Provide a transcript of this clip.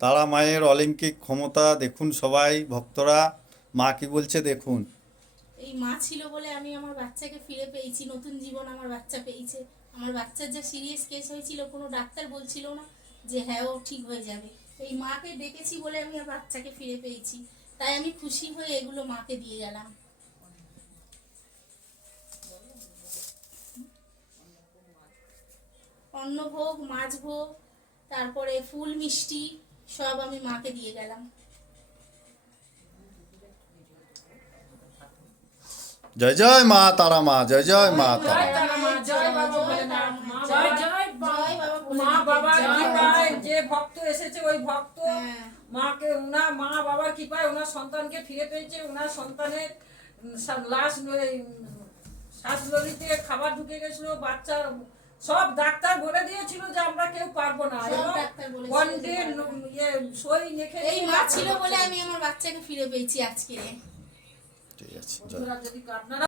তারা মায়ের অলৌকিক ক্ষমতা দেখুন সবাই ভক্তরা, মা কি বলছে দেখুন। এই মা ছিল বলে আমি আমার বাচ্চাকে ফিরে পেয়েছি, নতুন জীবন আমার বাচ্চা পেয়েছে। আমার বাচ্চার যা সিরিয়াস কেস হয়েছিল, কোনো ডাক্তার বলছিল না যে হ্যাঁ ও ঠিক হয়ে যাবে। এই মাকে ডেকেছি বলে আমি আমার বাচ্চাকে ফিরে পেয়েছি, তাই আমি খুশি হয়ে এগুলো মাকে দিয়ে গেলাম। অন্নভোগ, মাছ ভোগ, তারপরে ফুল মিষ্টি সব আমি মাকে দিয়ে গেলাম। জয় জয় মা তারা মা, জয় জয় মা জয় তারা। তারা মা, জয় বাবা ভোলেনাথ, জয় জয় জয় বাবা মা ভোলেনাথ, বাবার জয় কৃপায় বাবা। যে ভক্ত এসেছে ওই ভক্ত হ্যাঁ। মাকে মা বাবার কৃপায় ওনার সন্তানকে ফিরে পেয়েছে। ওনার সন্তানের লাশ শ্বাসনলীতে খাবার ঢুকে গেছিল, বাচ্চা সব ডাক্তার বলে দিয়েছিল যে আমরা কেউ পারবো না, সব এবং ডাক্তার বলেছিল যে ওয়ানডে পারবো না। সই লিখে এই মা ছিল বলে আমি আমার বাচ্চাকে ফিরে পেয়েছি আজকে। ঠিক আছে, জয়। বন্ধুরা, যদি আপনারা